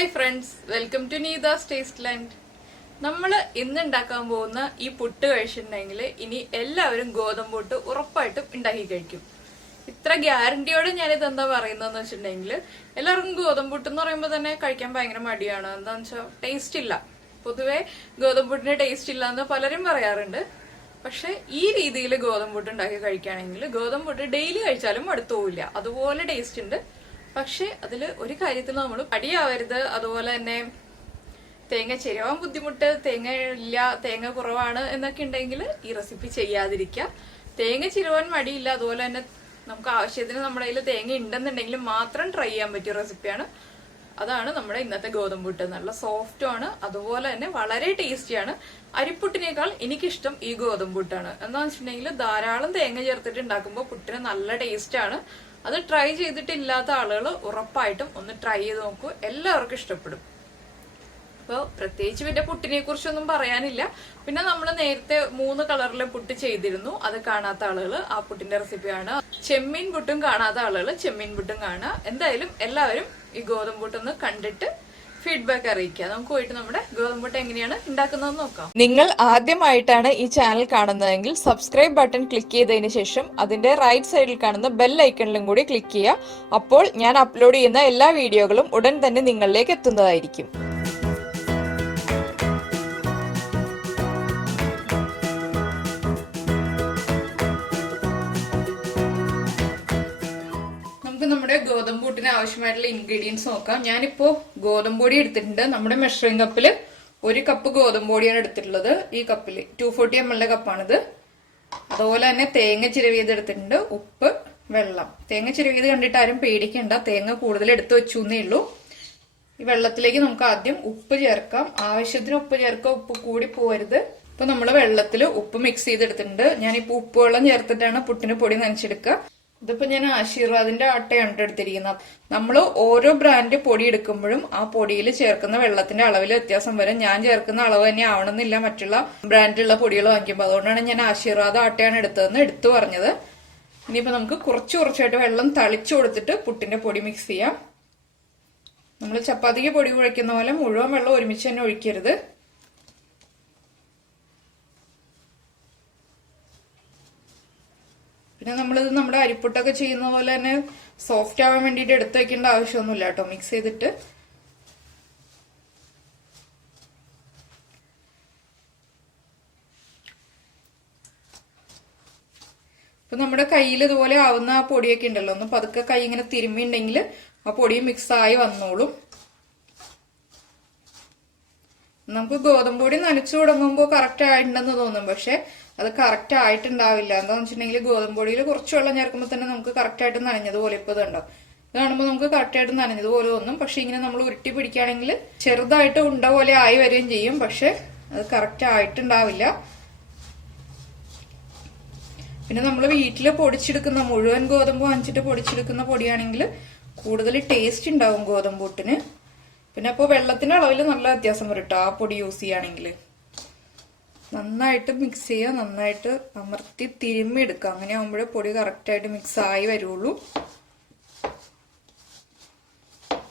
Hi friends, welcome to Neeta's taste land. നമ്മൾ ഇന്ന് ഉണ്ടാക്കാൻ പോകുന്ന ഈ പുട്ട് കഴിച്ചിട്ടുണ്ടെങ്കിൽ ഇനി എല്ലാവരും ഗോതമ്പ് പുട്ട് ഉറപ്പായിട്ടും ഉണ്ടാക്കി കഴിക്കും. ഇത്ര ഗ്യാരണ്ടിയോടെ ഞാനിത് എന്താ പറയുന്നതെന്ന് വെച്ചിട്ടുണ്ടെങ്കിൽ, എല്ലാവർക്കും ഗോതമ്പ് പുട്ട് എന്ന് പറയുമ്പോൾ തന്നെ കഴിക്കാൻ ഭയങ്കര മടിയാണ്. എന്താന്ന് വെച്ചാൽ ടേസ്റ്റ് ഇല്ല. പൊതുവെ ഗോതമ്പ് പുട്ടിന് ടേസ്റ്റ് ഇല്ല എന്ന് പലരും പറയാറുണ്ട്. പക്ഷെ ഈ രീതിയിൽ ഗോതമ്പ് പുട്ട് ഉണ്ടാക്കി കഴിക്കുകയാണെങ്കിൽ ഗോതമ്പ് പുട്ട് ഡെയിലി കഴിച്ചാലും മടുത്തു പോവില്ല, അതുപോലെ ടേസ്റ്റ് ഉണ്ട്. പക്ഷെ അതിൽ ഒരു കാര്യത്തിൽ നമ്മൾ പടിയാവരുത്. അതുപോലെ തന്നെ തേങ്ങ ചിരവാൻ ബുദ്ധിമുട്ട്, തേങ്ങ ഇല്ല, തേങ്ങ കുറവാണ് എന്നൊക്കെ ഉണ്ടെങ്കിൽ ഈ റെസിപ്പി ചെയ്യാതിരിക്കുക. തേങ്ങ ചിരവാൻ മടിയില്ല, അതുപോലെ തന്നെ നമുക്ക് ആവശ്യത്തിന് നമ്മുടെ കയ്യിൽ തേങ്ങ ഉണ്ടെന്നുണ്ടെങ്കിൽ മാത്രം ട്രൈ ചെയ്യാൻ പറ്റിയ റെസിപ്പിയാണ്. അതാണ് നമ്മുടെ ഇന്നത്തെ ഗോതമ്പ് പുട്ട്. നല്ല സോഫ്റ്റും ആണ്, അതുപോലെ തന്നെ വളരെ ടേസ്റ്റിയാണ്. അരിപ്പുട്ടിനേക്കാൾ എനിക്കിഷ്ടം ഈ ഗോതമ്പ് പുട്ടാണ്. എന്താണെന്ന് വെച്ചിട്ടുണ്ടെങ്കിൽ ധാരാളം തേങ്ങ ചേർത്തിട്ട് ഉണ്ടാക്കുമ്പോൾ പുട്ടിന് നല്ല ടേസ്റ്റ് ആണ്. അത് ട്രൈ ചെയ്തിട്ടില്ലാത്ത ആളുകൾ ഉറപ്പായിട്ടും ഒന്ന് ട്രൈ ചെയ്ത് നോക്കൂ, എല്ലാവർക്കും ഇഷ്ടപ്പെടും. അപ്പോൾ പ്രത്യേകിച്ച് പിന്നെ പുട്ടിനെ കുറിച്ചൊന്നും പറയാനില്ല. പിന്നെ നമ്മൾ നേരത്തെ 3 കളറിലെ പുട്ട് ചെയ്തിരുന്നു, അത് കാണാത്ത ആളുകൾ ആ പുട്ടിന്റെ റെസിപ്പിയാണ്. ചെമ്മീൻ പുട്ടും കാണാത്ത ആളുകൾ ചെമ്മീൻ പുട്ടും കാണുക. എന്തായാലും എല്ലാവരും ഈ ഗോതമ്പ് പുട്ടൊന്ന് കണ്ടിട്ട് ഫീഡ്ബാക്ക് അറിയിക്കുക. നമുക്ക് പോയിട്ട് നമ്മുടെ ഗോതമ്പ് പുട്ട് എങ്ങനെയാണ് ഉണ്ടാക്കുന്നതെന്ന് നോക്കാം. നിങ്ങൾ ആദ്യമായിട്ടാണ് ഈ ചാനൽ കാണുന്നതെങ്കിൽ സബ്സ്ക്രൈബ് ബട്ടൺ ക്ലിക്ക് ചെയ്തതിന് ശേഷം അതിന്റെ റൈറ്റ് സൈഡിൽ കാണുന്ന ബെൽ ഐക്കണിലും കൂടി ക്ലിക്ക് ചെയ്യുക. അപ്പോൾ ഞാൻ അപ്ലോഡ് ചെയ്യുന്ന എല്ലാ വീഡിയോകളും ഉടൻ തന്നെ നിങ്ങളിലേക്ക് എത്തുന്നതായിരിക്കും. നമ്മുടെ ഗോതമ്പ് പുട്ടിന് ആവശ്യമായിട്ടുള്ള ഇൻഗ്രീഡിയൻസ് നോക്കാം. ഞാനിപ്പോ ഗോതമ്പ് പൊടി എടുത്തിട്ടുണ്ട്. നമ്മുടെ മെഷറിംഗ് കപ്പില് 1 കപ്പ് ഗോതമ്പ് പൊടിയാണ് എടുത്തിട്ടുള്ളത്. ഈ കപ്പില് 240 ml കപ്പാണിത്. അതുപോലെ തന്നെ തേങ്ങ ചിരവിയത് എടുത്തിട്ടുണ്ട്, ഉപ്പ്, വെള്ളം. തേങ്ങ ചിരവിയത് കണ്ടിട്ട് ആരും പേടിക്കണ്ട, തേങ്ങ കൂടുതൽ എടുത്തു വെച്ചേ ഉള്ളൂ. ഈ വെള്ളത്തിലേക്ക് നമുക്ക് ആദ്യം ഉപ്പ് ചേർക്കാം. ആവശ്യത്തിന് ഉപ്പ് ചേർക്കാം, ഉപ്പ് കൂടി പോവരുത്. ഇപ്പൊ നമ്മള് വെള്ളത്തിൽ ഉപ്പ് മിക്സ് ചെയ്തെടുത്തിട്ടുണ്ട്. ഞാനിപ്പോ ഉപ്പ് വെള്ളം ചേർത്തിട്ടാണ് പുട്ടിന് പൊടി നനച്ചെടുക്കുക. ഇതിപ്പോ ഞാൻ ആശീർവാദിന്റെ ആട്ടയാണ് എടുത്തിരിക്കുന്നത്. നമ്മൾ ഓരോ ബ്രാൻഡ് പൊടി എടുക്കുമ്പോഴും ആ പൊടിയിൽ ചേർക്കുന്ന വെള്ളത്തിന്റെ അളവിൽ വ്യത്യാസം വരും. ഞാൻ ചേർക്കുന്ന അളവ് തന്നെ ആവണമെന്നില്ല മറ്റുള്ള ബ്രാൻഡിലുള്ള പൊടികൾ വാങ്ങിക്കുമ്പോൾ. അതുകൊണ്ടാണ് ഞാൻ ആശീർവാദ ആട്ടയാണ് എടുത്തതെന്ന് എടുത്തു പറഞ്ഞത്. ഇനിയിപ്പോ നമുക്ക് കുറച്ചായിട്ട് വെള്ളം തളിച്ചു കൊടുത്തിട്ട് പുട്ടിന്റെ പൊടി മിക്സ് ചെയ്യാം. നമ്മൾ ചപ്പാത്തിക്ക് പൊടി കുഴയ്ക്കുന്ന പോലെ മുഴുവൻ വെള്ളം ഒരുമിച്ച് തന്നെ ഒഴിക്കരുത്. പിന്നെ നമ്മളിത് നമ്മുടെ അരിപ്പുട്ടൊക്കെ ചെയ്യുന്ന പോലെ തന്നെ സോഫ്റ്റ് ആവാൻ വേണ്ടിയിട്ട് എടുത്തു വെക്കേണ്ട ആവശ്യമൊന്നുമില്ല കേട്ടോ. മിക്സ് ചെയ്തിട്ട് ഇപ്പൊ നമ്മുടെ കയ്യിൽ ഇതുപോലെ ആവുന്ന ആ പൊടിയൊക്കെ ഉണ്ടല്ലോ, ഒന്ന് പതുക്കെ കൈ ഇങ്ങനെ തിരുമ്മിണ്ടെങ്കിൽ ആ പൊടി മിക്സ് ആയി വന്നോളും. നമുക്ക് ഗോതമ്പ് പൊടി നനച്ചു തുടങ്ങുമ്പോൾ കറക്റ്റ് ആയിട്ടുണ്ടെന്ന് തോന്നും, പക്ഷെ അത് കറക്റ്റ് ആയിട്ടുണ്ടാവില്ല. എന്താന്ന് വെച്ചിട്ടുണ്ടെങ്കിൽ ഗോതമ്പ് പൊടിയിൽ കുറച്ച് വെള്ളം ചേർക്കുമ്പോൾ തന്നെ നമുക്ക് കറക്റ്റ് ആയിട്ട് നനഞ്ഞതുപോലെ ഇപ്പൊ ഇതുണ്ടോ, ഇത് കാണുമ്പോൾ നമുക്ക് കറക്റ്റ് ആയിട്ട് നനഞ്ഞതുപോലെ തോന്നും. പക്ഷെ ഇങ്ങനെ നമ്മൾ ഉരുട്ടി പിടിക്കുകയാണെങ്കിൽ ചെറുതായിട്ട് ഉണ്ട പോലെ ആയി വരികയും ചെയ്യും, പക്ഷെ അത് കറക്റ്റ് ആയിട്ടുണ്ടാവില്ല. പിന്നെ നമ്മൾ വീട്ടിൽ പൊടിച്ചെടുക്കുന്ന മുഴുവൻ ഗോതമ്പ് വാങ്ങിച്ചിട്ട് പൊടിച്ചെടുക്കുന്ന പൊടിയാണെങ്കിൽ കൂടുതൽ ടേസ്റ്റ് ഉണ്ടാവും ഗോതമ്പ് പുട്ടിന്. പിന്നെ അപ്പോൾ വെള്ളത്തിന്റെ അളവിൽ നല്ല വ്യത്യാസം വരും കേട്ടോ ആ പൊടി യൂസ് ചെയ്യുകയാണെങ്കിൽ. നന്നായിട്ട് മിക്സ് ചെയ്യുക, നന്നായിട്ട് അമർത്തി തിരുമ്മി എടുക്കുക. അങ്ങനെ ആകുമ്പോഴേ പൊടി കറക്റ്റായിട്ട് മിക്സ് ആയി വരുള്ളൂ.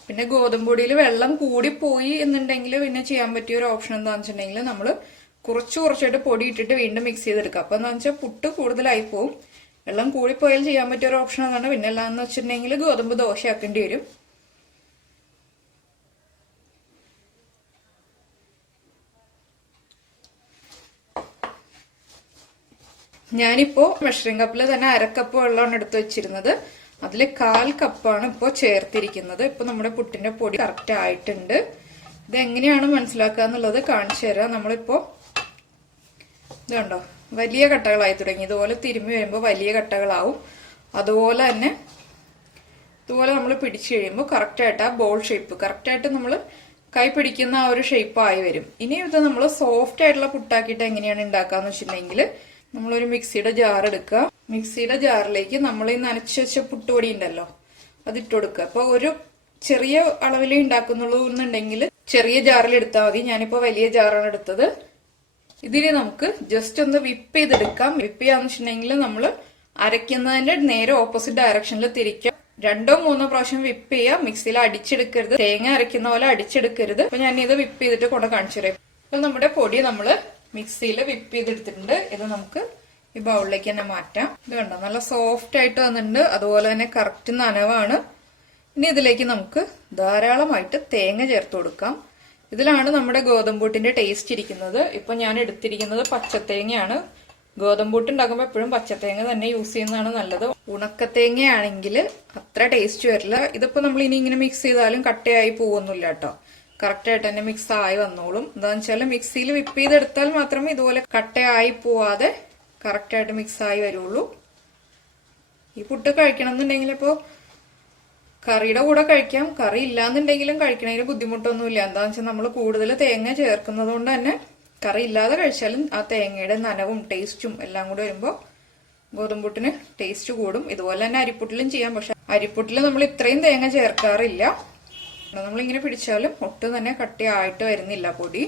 പിന്നെ ഗോതമ്പ് പൊടിയിൽ വെള്ളം കൂടിപ്പോയി എന്നുണ്ടെങ്കിൽ പിന്നെ ചെയ്യാൻ പറ്റിയ ഒരു ഓപ്ഷൻ എന്താണെന്ന് വെച്ചിട്ടുണ്ടെങ്കിൽ നമ്മൾ കുറച്ചായിട്ട് പൊടി ഇട്ടിട്ട് വീണ്ടും മിക്സ് ചെയ്തെടുക്കുക. അപ്പൊ എന്താണെന്ന് വെച്ചാൽ പുട്ട് കൂടുതലായി പോവും. വെള്ളം കൂടിപ്പോയാൽ ചെയ്യാൻ പറ്റിയ ഒരു ഓപ്ഷൻ അതാണ്. പിന്നെ എല്ലാന്ന് വെച്ചിട്ടുണ്ടെങ്കിൽ ഗോതമ്പ് ദോശ ആക്കേണ്ടി വരും. ഞാനിപ്പോ മെഷറിംഗ് കപ്പിൽ തന്നെ 1/2 കപ്പ് വെള്ളമാണ് എടുത്തു വെച്ചിരുന്നത്. അതിൽ 1/4 കപ്പാണ് ഇപ്പോ ചേർത്തിരിക്കുന്നത്. ഇപ്പൊ നമ്മുടെ പുട്ടിന്റെ പൊടി കറക്റ്റ് ആയിട്ടുണ്ട്. ഇത് എങ്ങനെയാണ് മനസ്സിലാക്കുക എന്നുള്ളത് കാണിച്ചു തരാം. നമ്മളിപ്പോ ഇതുണ്ടോ, വലിയ കട്ടകളായി തുടങ്ങി. ഇതുപോലെ തിരുമ്മി വരുമ്പോൾ വലിയ കട്ടകളാവും. അതുപോലെ തന്നെ ഇതുപോലെ നമ്മൾ പിടിച്ചു കഴിയുമ്പോൾ കറക്റ്റായിട്ട് ആ ബോൾ ഷേപ്പ് കറക്റ്റായിട്ട് നമ്മൾ കൈ പിടിക്കുന്ന ആ ഒരു ഷേപ്പ് ആയി വരും. ഇനി ഇത് നമ്മൾ സോഫ്റ്റ് ആയിട്ടുള്ള പുട്ടാക്കിയിട്ട് എങ്ങനെയാണ് ഉണ്ടാക്കാന്ന് വെച്ചിട്ടുണ്ടെങ്കിൽ, നമ്മളൊരു മിക്സിയുടെ ജാർ എടുക്കുക. മിക്സിയുടെ ജാറിലേക്ക് നമ്മൾ ഈ നനച്ചു വെച്ച പുട്ടുപൊടി ഉണ്ടല്ലോ അത് ഇട്ട് കൊടുക്കുക. അപ്പൊ ഒരു ചെറിയ അളവിലേ ഉണ്ടാക്കുന്നുള്ളൂ എന്നുണ്ടെങ്കിൽ ചെറിയ ജാറിൽ എടുത്താൽ മതി. ഞാനിപ്പോ വലിയ ജാറാണ് എടുത്തത്. ഇതിന് നമുക്ക് ജസ്റ്റ് ഒന്ന് വിപ്പ് ചെയ്തെടുക്കാം. വിപ്പ് ചെയ്യാന്ന് വെച്ചിട്ടുണ്ടെങ്കിൽ നമ്മൾ അരയ്ക്കുന്നതിന്റെ നേരെ ഓപ്പോസിറ്റ് ഡയറക്ഷനിൽ തിരിക്കാം. 2 3 പ്രാവശ്യം വിപ്പ് ചെയ്യുക. മിക്സിയിൽ അടിച്ചെടുക്കരുത്, തേങ്ങ അരയ്ക്കുന്ന പോലെ അടിച്ചെടുക്കരുത്. അപ്പൊ ഞാൻ ഇത് വിപ്പ് ചെയ്തിട്ട് കൊണ്ട് കാണിച്ചു തരാം. അപ്പൊ നമ്മുടെ പൊടി നമ്മള് മിക്സിയിൽ വിപ്പ് ചെയ്തെടുത്തിട്ടുണ്ട്. ഇത് നമുക്ക് ഈ ബൗളിലേക്ക് തന്നെ മാറ്റാം. ഇത് കണ്ടോ, നല്ല സോഫ്റ്റ് ആയിട്ട് വന്നിട്ടുണ്ട്. അതുപോലെ തന്നെ കറക്റ്റ് നനവാണ്. ഇനി ഇതിലേക്ക് നമുക്ക് ധാരാളമായിട്ട് തേങ്ങ ചേർത്ത് കൊടുക്കാം. ഇതിലാണ് നമ്മുടെ ഗോതമ്പൂട്ടിന്റെ ടേസ്റ്റ് ഇരിക്കുന്നത്. ഇപ്പൊ ഞാൻ എടുത്തിരിക്കുന്നത് പച്ചത്തേങ്ങയാണ്. ഗോതമ്പൂട്ട് ഉണ്ടാക്കുമ്പോൾ എപ്പോഴും പച്ചത്തേങ്ങ തന്നെ യൂസ് ചെയ്യുന്നതാണ് നല്ലത്. ഉണക്കത്തേങ്ങയാണെങ്കിൽ അത്ര ടേസ്റ്റ് വരില്ല. ഇതിപ്പോ നമ്മൾ ഇനി ഇങ്ങനെ മിക്സ് ചെയ്താലും കട്ടയായി പോവൊന്നുമില്ല കേട്ടോ. കറക്റ്റ് ആയിട്ട് തന്നെ മിക്സ് ആയി വന്നോളും. എന്താന്ന് വെച്ചാൽ മിക്സിയിൽ വിപ്പ് ചെയ്തെടുത്താൽ മാത്രമേ ഇതുപോലെ കട്ടയായി പോവാതെ കറക്റ്റ് ആയിട്ട് മിക്സ് ആയി വരുള്ളൂ. ഈ പുട്ട് കഴിക്കണം എന്നുണ്ടെങ്കിൽ ഇപ്പോ കറിയുടെ കൂടെ കഴിക്കാം, കറി ഇല്ലാന്നുണ്ടെങ്കിലും കഴിക്കണതിന് ബുദ്ധിമുട്ടൊന്നുമില്ല. എന്താന്ന് വെച്ചാൽ നമ്മൾ കൂടുതൽ തേങ്ങ ചേർക്കുന്നത് കൊണ്ട് തന്നെ കറി ഇല്ലാതെ കഴിച്ചാലും ആ തേങ്ങയുടെ നനവും ടേസ്റ്റും എല്ലാം കൂടെ വരുമ്പോൾ ഗോതമ്പുട്ടിന് ടേസ്റ്റ് കൂടും. ഇതുപോലെ തന്നെ അരിപ്പുട്ടിലും ചെയ്യാം. പക്ഷെ അരിപ്പുട്ടിൽ നമ്മൾ ഇത്രയും തേങ്ങ ചേർക്കാറില്ല. നമ്മളിങ്ങനെ പിടിച്ചാലും ഒട്ടും തന്നെ കട്ടിയായിട്ട് വരുന്നില്ല പൊടി.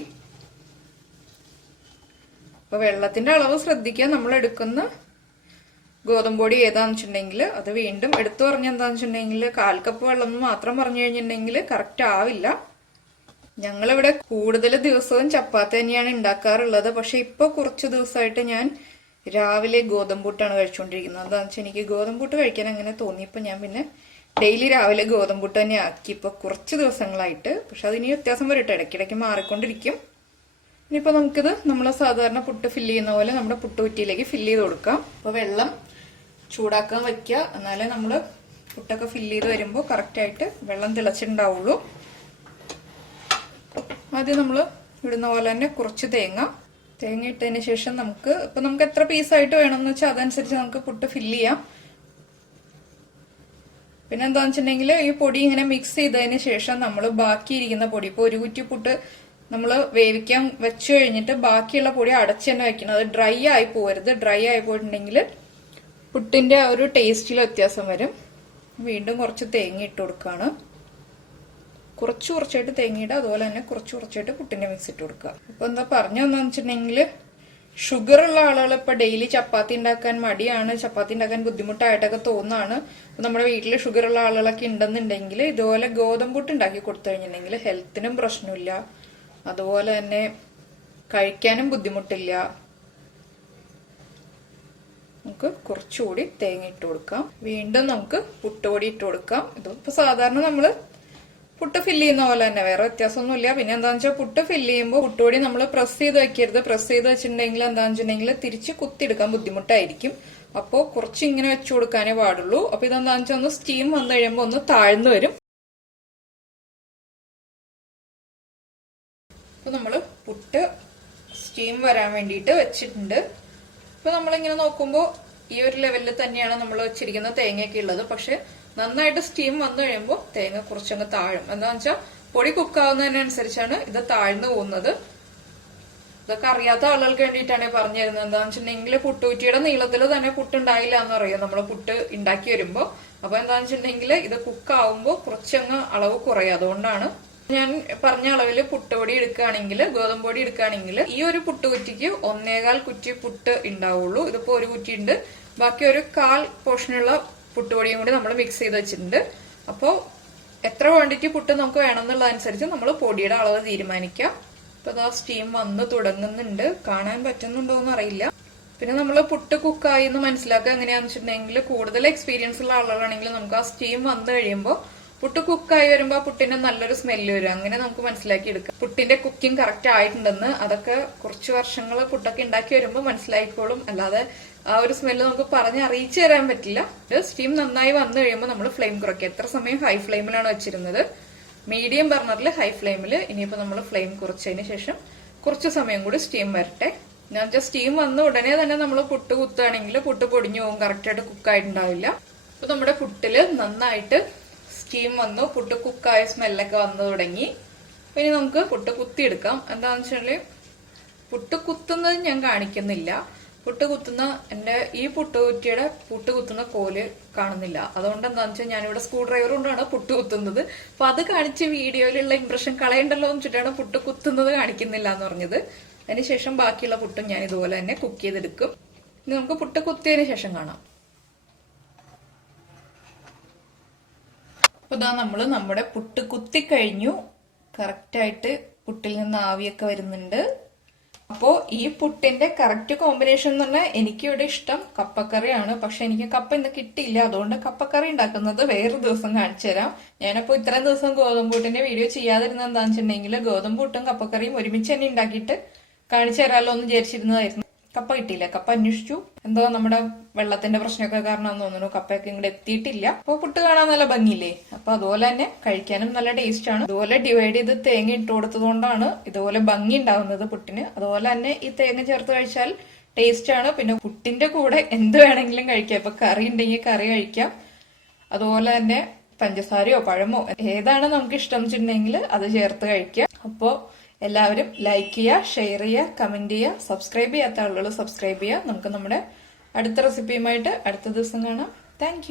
അപ്പൊ വെള്ളത്തിന്റെ അളവ് ശ്രദ്ധിക്കുക. നമ്മൾ എടുക്കുന്ന ഗോതമ്പൊടി ഏതാന്ന് വെച്ചിട്ടുണ്ടെങ്കിൽ അത് വീണ്ടും എടുത്തു പറഞ്ഞ എന്താന്ന് വെച്ചിട്ടുണ്ടെങ്കിൽ 1/4 കപ്പ് വെള്ളം എന്ന് മാത്രം പറഞ്ഞു കഴിഞ്ഞിട്ടുണ്ടെങ്കിൽ കറക്റ്റ് ആവില്ല. ഞങ്ങളിവിടെ കൂടുതൽ ദിവസവും ചപ്പാത്തി തന്നെയാണ് ഉണ്ടാക്കാറുള്ളത്. പക്ഷെ ഇപ്പൊ കുറച്ച് ദിവസമായിട്ട് ഞാൻ രാവിലെ ഗോതമ്പൂട്ടാണ് കഴിച്ചുകൊണ്ടിരിക്കുന്നത്. എന്താണെന്ന് വെച്ചാൽ എനിക്ക് ഗോതമ്പൂട്ട് കഴിക്കാൻ അങ്ങനെ തോന്നിയപ്പോ ഞാൻ പിന്നെ ഡെയിലി രാവിലെ ഗോതമ്പൂട്ട് തന്നെ ആക്കി ഇപ്പൊ കുറച്ച് ദിവസങ്ങളായിട്ട്. പക്ഷെ അതിന് വ്യത്യാസം വരട്ടെ, ഇടയ്ക്കിടയ്ക്ക് മാറിക്കൊണ്ടിരിക്കും. ഇനിയിപ്പോ നമുക്കിത് നമ്മൾ സാധാരണ പുട്ട് ഫില്ല് ചെയ്യുന്ന പോലെ നമ്മുടെ പുട്ടുകുറ്റിയിലേക്ക് ഫില്ല് ചെയ്ത് കൊടുക്കാം. അപ്പൊ വെള്ളം ചൂടാക്കാൻ വെക്കുക, എന്നാലേ നമ്മള് പുട്ടൊക്കെ ഫില്ല് ചെയ്ത് വരുമ്പോൾ കറക്റ്റ് ആയിട്ട് വെള്ളം തിളച്ചിട്ടുണ്ടാവുള്ളൂ. ആദ്യം നമ്മൾ ഇടുന്ന പോലെ തന്നെ കുറച്ച് തേങ്ങ ഇട്ടതിന് ശേഷം നമുക്ക് എത്ര പീസായിട്ട് വേണമെന്ന് വെച്ചാൽ അതനുസരിച്ച് നമുക്ക് പുട്ട് ഫില്ല് ചെയ്യാം. പിന്നെ എന്താന്ന് വെച്ചിട്ടുണ്ടെങ്കിൽ ഈ പൊടി ഇങ്ങനെ മിക്സ് ചെയ്തതിന് ശേഷം നമ്മൾ ബാക്കിയിരിക്കുന്ന പൊടി, ഇപ്പൊ 1 കുറ്റി പുട്ട് നമ്മൾ വേവിക്കാൻ വെച്ചു കഴിഞ്ഞിട്ട് ബാക്കിയുള്ള പൊടി അടച്ചു തന്നെ വെക്കണം. അത് ഡ്രൈ ആയി പോകരുത്. ഡ്രൈ ആയി പോയിട്ടുണ്ടെങ്കിൽ പുട്ടിന്റെ ആ ഒരു ടേസ്റ്റിൽ വ്യത്യാസം വരും. വീണ്ടും കുറച്ച് തേങ്ങ ഇട്ട് കൊടുക്കുകയാണ്. കുറച്ചായിട്ട് തേങ്ങയുടെ, അതുപോലെ തന്നെ കുറച്ചായിട്ട് പുട്ടിന്റെ മിക്സ് ഇട്ട് കൊടുക്കുക. അപ്പൊ എന്താ പറഞ്ഞെന്ന് വെച്ചിട്ടുണ്ടെങ്കിൽ ഷുഗർ ഉള്ള ആളുകൾ ഇപ്പൊ ഡെയിലി ചപ്പാത്തി ഉണ്ടാക്കാൻ മടിയാണ്, ചപ്പാത്തി ഉണ്ടാക്കാൻ ബുദ്ധിമുട്ടായിട്ടൊക്കെ തോന്നാണ്. നമ്മുടെ വീട്ടിൽ ഷുഗർ ഉള്ള ആളുകളൊക്കെ ഉണ്ടെന്നുണ്ടെങ്കിൽ ഇതുപോലെ ഗോതമ്പുട്ട് ഉണ്ടാക്കി കൊടുത്തു കഴിഞ്ഞിട്ടുണ്ടെങ്കിൽ ഹെൽത്തിനും പ്രശ്നമില്ല, അതുപോലെ തന്നെ കഴിക്കാനും ബുദ്ധിമുട്ടില്ല. നമുക്ക് കുറച്ചുകൂടി തേങ്ങ ഇട്ട് കൊടുക്കാം. വീണ്ടും നമുക്ക് പുട്ടുപൊടി ഇട്ട് കൊടുക്കാം. ഇതിപ്പോ സാധാരണ നമ്മള് പുട്ട് ഫില്ല് ചെയ്യുന്ന പോലെ തന്നെ, വേറെ വ്യത്യാസമൊന്നുമില്ല. പിന്നെ എന്താന്ന് വെച്ചാൽ പുട്ട് ഫില്ല് ചെയ്യുമ്പോൾ പുട്ടുപൊടി നമ്മൾ പ്രസ് ചെയ്ത് വെക്കരുത്. പ്രസ് ചെയ്ത് വെച്ചിട്ടുണ്ടെങ്കിൽ എന്താന്ന് വെച്ചിട്ടുണ്ടെങ്കിൽ തിരിച്ച് കുത്തിയെടുക്കാൻ ബുദ്ധിമുട്ടായിരിക്കും. അപ്പോ കുറച്ച് ഇങ്ങനെ വെച്ചു കൊടുക്കാനേ പാടുള്ളൂ. അപ്പൊ ഇതെന്താന്ന് വെച്ചാൽ ഒന്ന് സ്റ്റീം വന്നു കഴിയുമ്പോൾ ഒന്ന് താഴ്ന്നു വരും. അപ്പൊ നമ്മള് പുട്ട് സ്റ്റീം വരാൻ വേണ്ടിയിട്ട് വെച്ചിട്ടുണ്ട്. ഇപ്പൊ നമ്മളിങ്ങനെ നോക്കുമ്പോൾ ഈ ഒരു ലെവലിൽ തന്നെയാണ് നമ്മൾ വെച്ചിരിക്കുന്ന തേങ്ങയൊക്കെ ഉള്ളത്. പക്ഷെ നന്നായിട്ട് സ്റ്റീം വന്നു കഴിയുമ്പോൾ തേങ്ങ കുറച്ചങ്ങ് താഴും. എന്താന്ന് വെച്ചാൽ പൊടി കുക്കാവുന്നതിനനുസരിച്ചാണ് ഇത് താഴ്ന്നു പോകുന്നത്. ഇതൊക്കെ അറിയാത്ത ആളുകൾക്ക് വേണ്ടിയിട്ടാണ് പറഞ്ഞു തരുന്നത്. എന്താന്ന് വെച്ചിട്ടുണ്ടെങ്കിൽ പുട്ടുകുറ്റിയുടെ നീളത്തിൽ തന്നെ പുട്ടുണ്ടായില്ല എന്ന് പറയും നമ്മള് പുട്ട് ഉണ്ടാക്കി വരുമ്പോ. അപ്പൊ എന്താന്ന് വെച്ചിട്ടുണ്ടെങ്കിൽ ഇത് കുക്കാവുമ്പോൾ കുറച്ചങ്ങ് അളവ് കുറയും. അതുകൊണ്ടാണ് ഞാൻ പറഞ്ഞ അളവില് പുട്ടുപൊടി എടുക്കുകയാണെങ്കിൽ, ഗോതമ്പൊടി എടുക്കുകയാണെങ്കിൽ ഈ ഒരു പുട്ടുകുറ്റിക്ക് 1.25 കുറ്റി പുട്ട് ഉണ്ടാവുള്ളൂ. ഇതിപ്പോ 1 കുറ്റി ഉണ്ട്. ബാക്കി ഒരു 1/4 പോർഷനുള്ള പുട്ടുപൊടിയും കൂടി നമ്മൾ മിക്സ് ചെയ്ത് വെച്ചിട്ടുണ്ട്. അപ്പോ എത്ര ക്വാണ്ടിറ്റി പുട്ട് നമുക്ക് വേണമെന്നുള്ളതനുസരിച്ച് നമ്മൾ പൊടിയുടെ അളവ് തീരുമാനിക്കാം. ഇപ്പൊ ഇതാ സ്റ്റീം വന്ന് തുടങ്ങുന്നുണ്ട്. കാണാൻ പറ്റുന്നുണ്ടോ എന്ന് അറിയില്ല. പിന്നെ നമ്മൾ പുട്ട് കുക്കായി എന്ന് മനസ്സിലാക്കുക എങ്ങനെയാന്ന് വെച്ചിട്ടുണ്ടെങ്കിൽ, കൂടുതൽ എക്സ്പീരിയൻസ് ഉള്ള ആളുകളാണെങ്കിൽ നമുക്ക് ആ സ്റ്റീം വന്നു കഴിയുമ്പോൾ പുട്ട് കുക്കായി വരുമ്പോൾ ആ പുട്ടിന് നല്ലൊരു സ്മെല്ല് വരും. അങ്ങനെ നമുക്ക് മനസ്സിലാക്കി എടുക്കാം പുട്ടിന്റെ കുക്കിംഗ് കറക്റ്റ് ആയിട്ടുണ്ടെന്ന്. അതൊക്കെ കുറച്ച് വർഷങ്ങൾ പുട്ടൊക്കെ ഉണ്ടാക്കി വരുമ്പോൾ മനസ്സിലായിക്കോളും. അല്ലാതെ ആ ഒരു സ്മെല്ല് നമുക്ക് പറഞ്ഞ് അറിയിച്ചു തരാൻ പറ്റില്ല. സ്റ്റീം നന്നായി വന്നു കഴിയുമ്പോൾ നമ്മൾ ഫ്ലെയിം കുറയ്ക്കുക. എത്ര സമയം ഹൈ ഫ്ലെയിമിലാണ് വെച്ചിരുന്നത്, മീഡിയം ബർണറിൽ ഹൈ ഫ്ലെയിമിൽ. ഇനിയിപ്പോ നമ്മൾ ഫ്ലെയിം കുറച്ചതിന് ശേഷം കുറച്ച് സമയം കൂടി സ്റ്റീം വരട്ടെ. ഞാൻ സ്റ്റീം വന്ന ഉടനെ തന്നെ നമ്മൾ പുട്ട് കുത്തുകയാണെങ്കിൽ പുട്ട് പൊടിഞ്ഞു പോകും, കറക്റ്റായിട്ട് കുക്കായിട്ടുണ്ടാവില്ല. അപ്പൊ നമ്മുടെ പുട്ടില് നന്നായിട്ട് സ്റ്റീം വന്നു, പുട്ട് കുക്കായ സ്മെല്ലൊക്കെ വന്നു തുടങ്ങി. ഇനി നമുക്ക് പുട്ട് കുത്തിയെടുക്കാം. എന്താന്ന് വെച്ചാല് പുട്ട് കുത്തുന്നത് ഞാൻ കാണിക്കുന്നില്ല. പുട്ട് കുത്തുന്ന എന്റെ ഈ പുട്ടുകുറ്റിയുടെ പുട്ട് കുത്തുന്ന കോല് കാണുന്നില്ല. അതുകൊണ്ട് എന്താണെന്ന് വെച്ചാൽ ഞാനിവിടെ സ്ക്രൂ ഡ്രൈവർ കൊണ്ടാണ് പുട്ട് കുത്തുന്നത്. അപ്പൊ അത് കാണിച്ച് വീഡിയോയിലുള്ള ഇംപ്രഷൻ കളയണ്ടല്ലോ എന്ന് വെച്ചിട്ടാണ് പുട്ട് കുത്തുന്നത് കാണിക്കുന്നില്ല എന്ന് പറഞ്ഞത്. അതിനുശേഷം ബാക്കിയുള്ള പുട്ടും ഞാൻ ഇതുപോലെ തന്നെ കുക്ക് ചെയ്തെടുക്കും. ഇനി നമുക്ക് പുട്ട് കുത്തിയതിനു ശേഷം കാണാം. അപ്പൊ ഇതാ നമ്മള് നമ്മുടെ പുട്ട് കുത്തി കഴിഞ്ഞു. കറക്റ്റായിട്ട് പുട്ടിൽ നിന്ന് ആവിയൊക്കെ വരുന്നുണ്ട്. അപ്പോ ഈ പുട്ടിന്റെ കറക്റ്റ് കോമ്പിനേഷൻ എന്ന് പറഞ്ഞാൽ എനിക്കിവിടെ ഇഷ്ടം കപ്പക്കറിയാണ്. പക്ഷെ എനിക്ക് കപ്പ ഇന്ന് കിട്ടിയില്ല, അതുകൊണ്ട് കപ്പക്കറി ഉണ്ടാക്കുന്നത് വേറൊരു ദിവസം കാണിച്ചു തരാം. ഞാനപ്പോ ഇത്രയും ദിവസം ഗോതമ്പ് പുട്ടിന്റെ വീഡിയോ ചെയ്യാതിരുന്നത് എന്താണെന്ന് വെച്ചിട്ടുണ്ടെങ്കിൽ ഗോതമ്പ് പുട്ടും കപ്പക്കറിയും ഒരുമിച്ച് തന്നെ ഉണ്ടാക്കിയിട്ട് കാണിച്ചു തരാമല്ലോ എന്ന് വിചാരിച്ചിരുന്നതായിരുന്നു. കപ്പ കിട്ടിയില്ല. കപ്പ അന്വേഷിച്ചു, എന്തോ നമ്മുടെ വെള്ളത്തിന്റെ പ്രശ്നമൊക്കെ കാരണം തോന്നുന്നു കപ്പയൊക്കെ ഇങ്ങോട്ട് എത്തിയിട്ടില്ല. അപ്പൊ പുട്ട് കാണാൻ നല്ല ഭംഗിയില്ലേ? അപ്പൊ അതുപോലെ തന്നെ കഴിക്കാനും നല്ല ടേസ്റ്റ് ആണ്. ഇതുപോലെ ഡിവൈഡ് ചെയ്ത് തേങ്ങ ഇട്ട് കൊടുത്തത് കൊണ്ടാണ് ഇതുപോലെ ഭംഗി ഉണ്ടാവുന്നത് പുട്ടിന്. അതുപോലെ തന്നെ ഈ തേങ്ങ ചേർത്ത് കഴിച്ചാൽ ടേസ്റ്റ് ആണ്. പിന്നെ പുട്ടിന്റെ കൂടെ എന്ത് വേണമെങ്കിലും കഴിക്കാം. ഇപ്പൊ കറി ഉണ്ടെങ്കിൽ കറി കഴിക്കാം. അതുപോലെ തന്നെ പഞ്ചസാരയോ പഴമോ ഏതാണ് നമുക്ക് ഇഷ്ടം വെച്ചിട്ടുണ്ടെങ്കിൽ അത് ചേർത്ത് കഴിക്കാം. അപ്പോ എല്ലാവരും ലൈക്ക് ചെയ്യുക, ഷെയർ ചെയ്യുക, കമന്റ് ചെയ്യുക. സബ്സ്ക്രൈബ് ചെയ്യാത്ത ആളുകൾ സബ്സ്ക്രൈബ് ചെയ്യുക. നമുക്ക് നമ്മുടെ അടുത്ത റെസിപ്പിയുമായിട്ട് അടുത്ത ദിവസം കാണാം. താങ്ക്